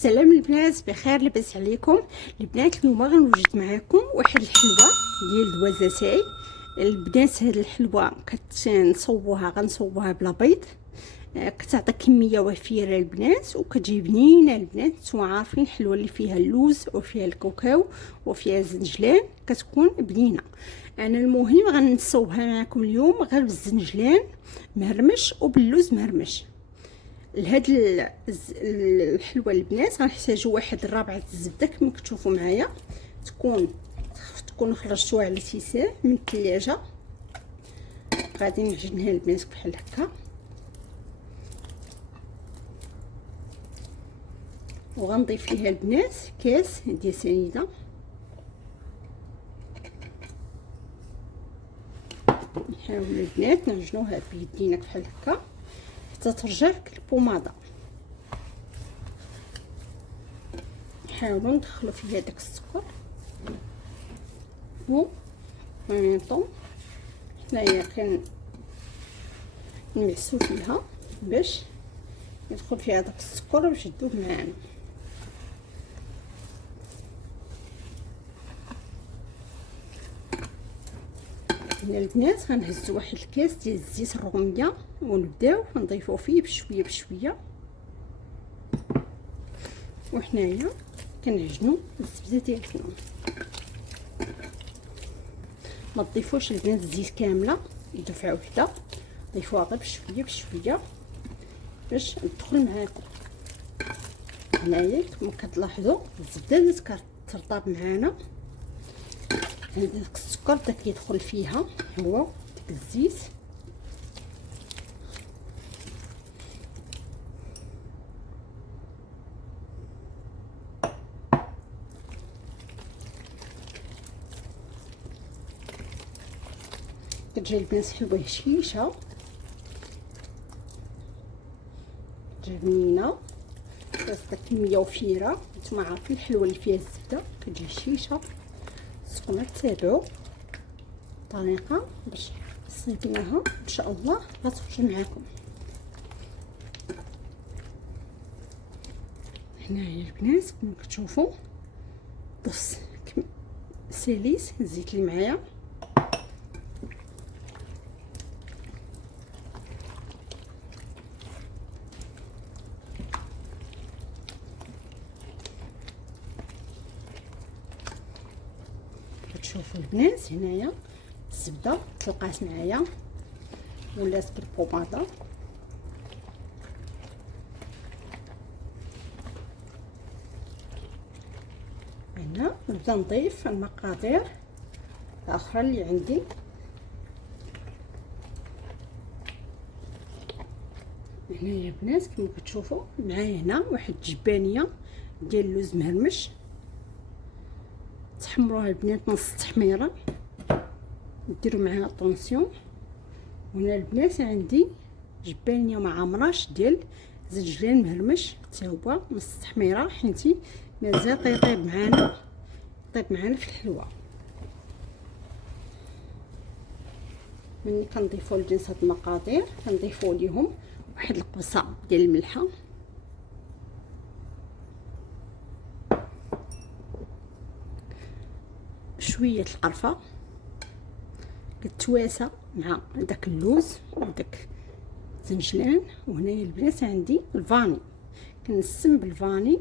سلام البنات، بخير لاباس عليكم البنات. اليوم غنوجد معكم واحد الحلوه ديال دوازاتاي. البنات هاد الحلوه غنصوبوها بلا بيض. كتعطي كميه وفيره البنات وكتجي بنينه البنات. نتوما عارفين الحلوه اللي فيها اللوز وفيها الكاكاو وفيها الزنجلان كتكون بنينه. انا المهم غنصوبها معكم اليوم غير بالزنجلان مهرمش وباللوز مهرمش. لهاد الحلوه البنات غنحتاجوا واحد الرابعه الزبده كما كتشوفوا معايا. تكون خرجتوها على تيسان من الثلاجه. غادي نعجنها البنات بحال هكا وغنضيف ليها البنات كاس ديال سنيده. نحاولوا البنات نعجنوها بيدينا بحال هكا حتى ترجع البوماده. نحاولوا ندخلوا فيها داك السكر و ميمطون. حنايا كنمعسو فيها باش يدخل فيها داك السكر باش يذوب معانا. هنا البنات غنهزو واحد الكاس ديال الزيت الروميه ونبداو نضيفو فيه بشويه بشويه، وحنايا كنعجنو الزبده ديالنا. ما تضيفوش البنات الزيت كامله دفعه وحده، ضيفوها غير بشويه بشويه باش تدخل معاكم. هنايا كما كتلاحظوا الزبده بدات كترطب معانا. داك السكر بدا كيدخل فيها هو داك الزيت. كتجي البنات حلوه هشيشه بنينه بس داك كميه وفيره. نتوما عارفين الحلوه اللي فيها الزبده كتجي هشيشه. خصكم تتابعوا الطريقه باش صيبناها ان شاء الله غتخرج معكم. هنايا البنات كما كتشوفوا بص ساليت الزيت اللي معايا. كتشوفوا البنات هنايا الزبده تلقات معايا ولات بالبوماده. هنا نبدا نضيف المقادير الاخرى اللي عندي. هنايا البنات كما كتشوفوا معايا هنا واحد الجبانيه ديال اللوز مهرمش. تحمروها البنات نص تحميره، ديروا معاها طونسيون. وهنا البنات عندي جبانيه مع عمراش ديال زنجلان مهرمش حتى هو نص تحميره، حيت مازال يطيب معانا في الحلوه. ملي كنضيفوا البنات هاد المقادير كنضيفوا ليهم واحد القبصه ديال الملحه، شويه القرفه كتواسى مع داك اللوز وداك الزنجلان. وهنايا البنات عندي الفاني، كنسم بالفاني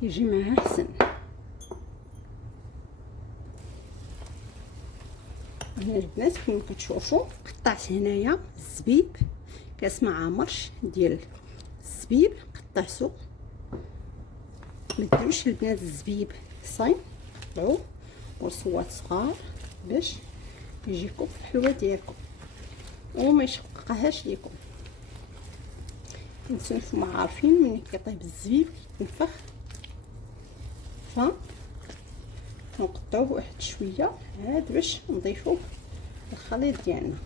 كيجي معها حسن. هنا البنات كما كتشوفوا قطعت هنايا الزبيب، كاس مع عمرش ديال الزبيب قطعتو. ما ديروش البنات الزبيب صايم، قطعوه ورصوات صغار باش يجيكم في الحلوه ديالكم وما يشققهاش ليكم. نتوما عارفين ملي كيطيب الزبيب كيتنفخ، ف نقطعوه واحد شويه عاد باش نضيفوه الخليط ديالنا.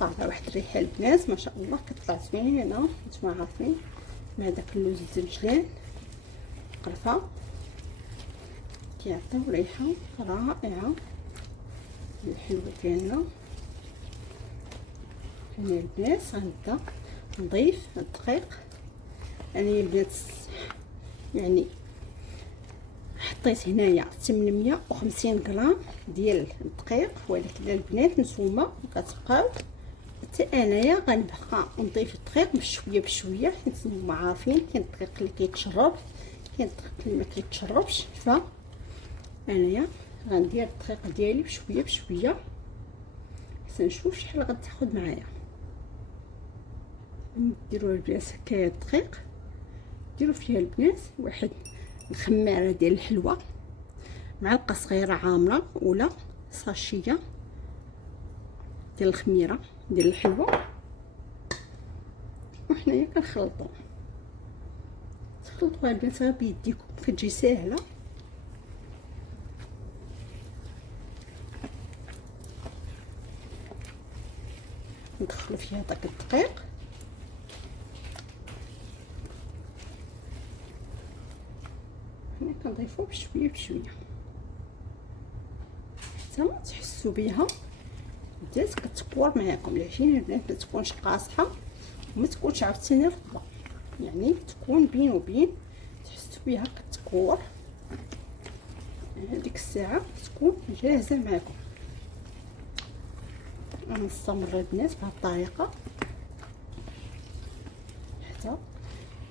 طالعه واحد الريحه البنات ما شاء الله كطلع زوينه. نتوما عارفين مع داك اللوز الزنجلان قرفه كيعطيو ريحه رائعه للحلوه ديالنا. انا البنات غنبدا نضيف الدقيق. انا البنات يعني حطيت هنايا 850 غرام ديال الدقيق، ولكن البنات نتوما كتبقاو حتى انايا غنبقى نضيف الدقيق بشويه بشويه، حيت نتوما عارفين كاين الدقيق اللي كيتشرب، كاين الدقيق اللي ما كيتشربش. انايا غندير الدقيق ديالي بشويه بشويه حتى نشوف شحال غتاخد معايا. ديروا البنات هكايا الدقيق، ديروا فيها البنات واحد الخماره ديال الحلوى، معلقه صغيره عامره ولا ساشيه ديال الخميره ديال الحلوى، وحنايا كنخلطوا البنات غير بيديكم، كتجي ساهله. ندخلوا فيها داك الدقيق، حنا كنضيفوه بشويه بشويه حتى تحسوا بها بدات كتكور معاكم. العجينه البنات ما تكونش قاصحه وما تكونش عاوتاني رطبه، يعني تكون بين وبين، تحسوا بها كتكور. هذيك الساعه تكون جاهزه معاكم. غنستمر البنات بهذه الطريقه حتى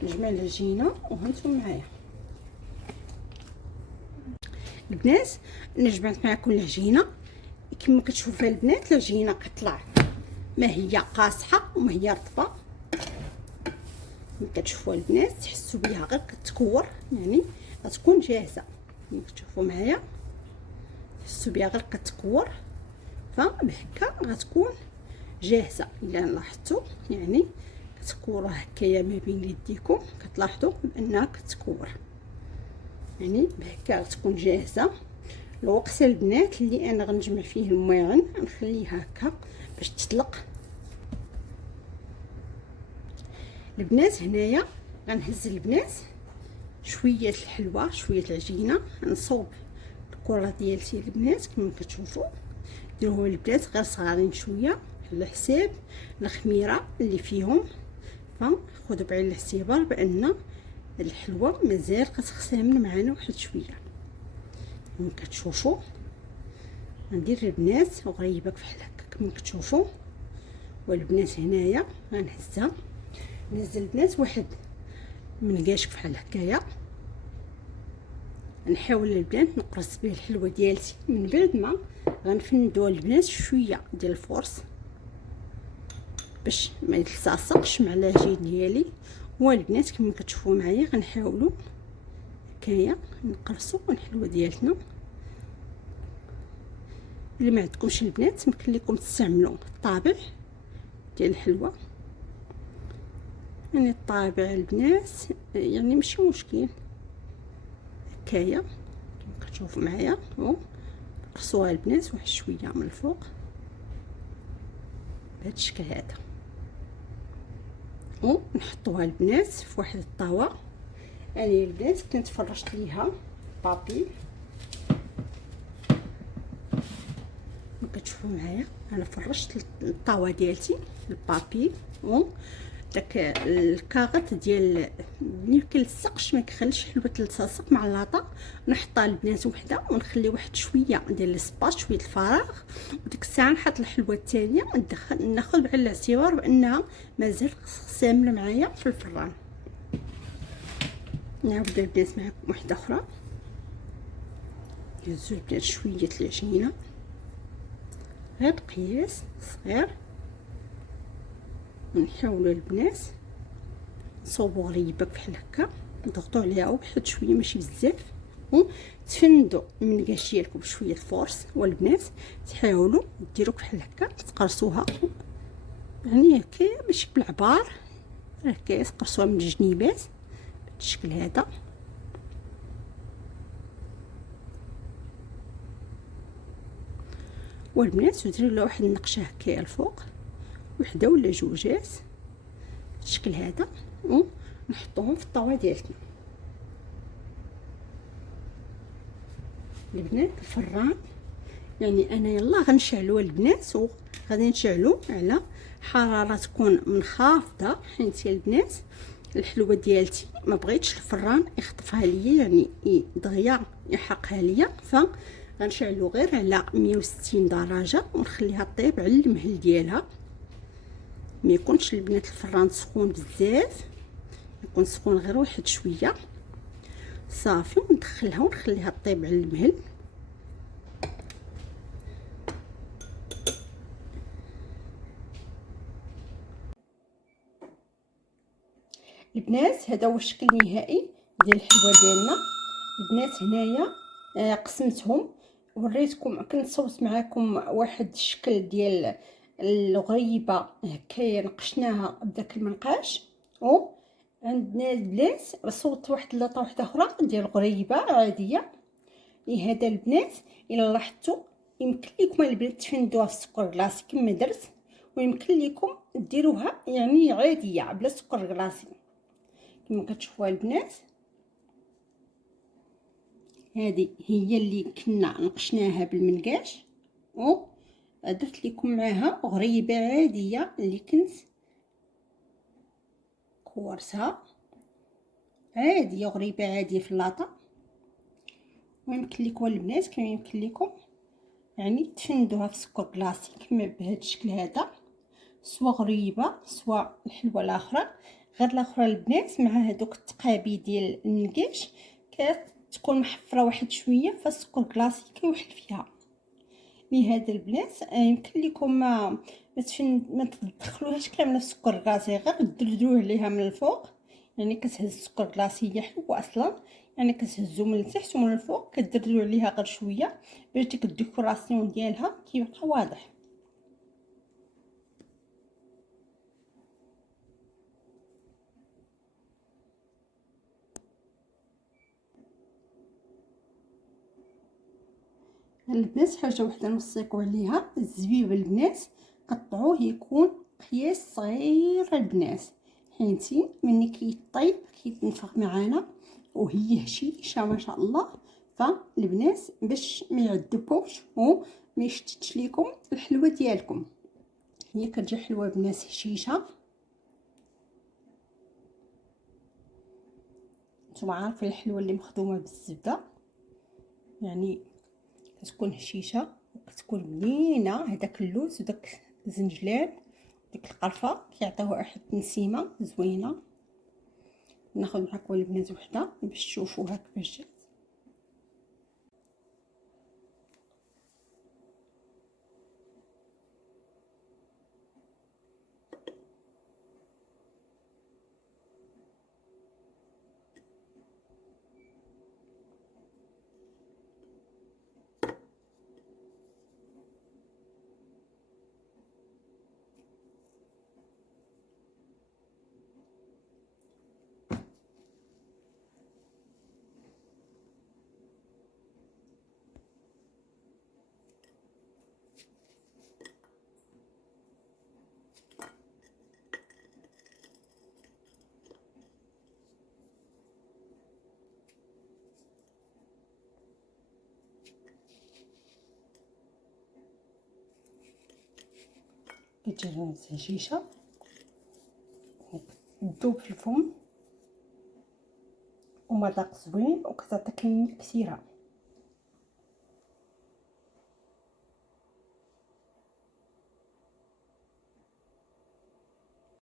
نجمع العجينه وهانتم معايا. البنات نجمعت معكم العجينه كما كتشوفوا البنات، العجينه كتطلع ما هي قاصحه وما هي رطبه. كتشوفوا البنات تحسوا بها غير كتكور، يعني غتكون جاهزه. كما كتشوفوا معايا تحسوا بها غير كتكور، فبهكا غتكون جاهزه. الا لاحظتوا يعني كتكور هكايا ما بين يديكم، كتلاحظوا بانها كتكور، يعني بهكا غتكون جاهزه. الوقت البنات اللي انا غنجمع فيه الماعن نخليها هكا باش تطلق. البنات هنايا غنهز البنات شويه الحلوى شويه العجينه، نصوب الكره ديالتي البنات كما كتشوفوا. ديروهم البنات غير صغارين شويه على حساب الخميره اللي فيهم، فخذوا بعين الاعتبار بان الحلوى مازال كتخسامن معنا واحد شويه. كما كتشوفوا غندير البنات وغريبك بحال هكا كما كتشوفوا. والبنات هنايا غنهزها، نهز البنات واحد من كاشف بحال هكايا، نحاول البنات نقرص به الحلوى ديالتي من بعد ما غنفندو البنات شويه ديال الفرص باش ما يلتصقش مع العجين ديالي. والبنات كما كتشوفوا معايا غنحاولوا هكايا نقرصوا الحلوى ديالتنا. اللي ما عندكمش البنات يمكن لكم تستعملوا الطابع ديال الحلوى، يعني الطابع البنات يعني ماشي مشكل. هكايا كما كتشوفوا معايا نقرصوها البنات واحد شويه من الفوق بهذا الشكل هذا، ونحطوها البنات في واحد الطاوه. يعني البنات كنت فرشت ليها بابي كما كتشوفوا معايا، انا فرشت الطاوه ديالتي البابي داك الكاغط ديال اللي كيلصقش ما كيخليش الحلوى تلتصق مع اللاطه. نحطها البنات وحده ونخلي واحد شويه ديال السباط شويه الفراغ، وديك الساعه نحط الحلوى الثانيه ناخذ بعين الاعتبار بانها مازال سامله معايا في الفران. نعاود البنات معكم وحده اخرى، نهزو البنات شويه العجينه غير قياس صغير، ونحاولوا البنات نصوبوا غريبك بحال هكا، نضغطوا عليها واحد شويه ماشي بزاف، وتفندوا من كاش ديالكم بشويه الفورس. والبنات تحاولوا ديروا بحال هكا تقرصوها، يعني هكايا ماشي بالعبار، هكايا تقرصوها من الجنيبات بالشكل هذا. والبنات وديروا له واحد النقشه هكايا الفوق، وحده ولا جوجات بالشكل هذا، ونحطوهم في الطاوه ديالتنا. البنات الفران يعني انا يلا غنشعلوا البنات غادي نشعلو على حراره تكون منخفضه، حيت يا البنات الحلوه ديالتي ما بغيتش الفران يخطفها ليا، يعني دغيا يحرقها ليا، فغنشعلو غير على 160 درجه ونخليها طيب على المهل ديالها. ما يكونش البنات الفران سخون بزاف، يكون سخون غير واحد شويه صافي، وندخلها ونخليها طيب على المهل. البنات هذا هو الشكل النهائي ديال الحلوه ديالنا. البنات هنايا قسمتهم وريتكم، كنت صوت معكم واحد الشكل ديال الغريبه هكايا نقشناها بداك المنقاش، و عندنا البنات صوت واحد لاطه واحده اخرى ديال غريبه عاديه. هذا البنات الا لاحظتوا يمكن لكم البنات تفندوها في السكر كلاصي كما درت، ويمكن لكم ديروها يعني عاديه بلا سكر كلاصي كما كتشوفوا البنات. هذه هي اللي كنا نقشناها بالمنقاش، و درت لكم معاها غريبه عاديه اللي كنت كورسها عاديه، غريبه عاديه في اللاطه. ويمكن لكم البنات كما يمكن لكم يعني تفندوها في سكر كلاصي كما بهذا الشكل هذا، سواء غريبه سواء الحلوه الاخرى. غير الاخرى البنات مع هذوك التقابي ديال المنقاش كتكون محفره واحد شويه، فالسكر كلاصي كيوحل فيها. لهذا البنات يمكن لكم ما تدخلوهاش كامله في السكر كلاصي، غير دردروه عليها من الفوق، يعني كتهز السكر كلاصي هي حلوه اصلا، يعني كتهزو من التحت ومن الفوق كدردروا عليها غير شويه باش ديك الديكوراسيون ديالها كيبقى واضح. البنات حاجه وحده نوصيكم عليها، الزبيب البنات قطعوه يكون قياس صغير البنات، حينتي ملي كيطيب كيتنفخ معانا وهي هشيشه ما شاء الله. فالبنات باش ما يعذبكمش وما يشتتش ليكم الحلوه ديالكم، هي كتجي حلوه بنات هشيشه. نتوما عارفين الحلوه اللي مخدومه بالزبده يعني كتكون هشيشه وكتكون بنينه. هذاك اللوز وداك الزنجلان وديك القرفه كيعطيوها واحد التنسيمه زوينه. ناخذ معكم البنات وحده باش تشوفوها كيفاش جات. كتجي هشيشه تذوب في الفم ومذاق زوين وكتعطي كميه كثيره.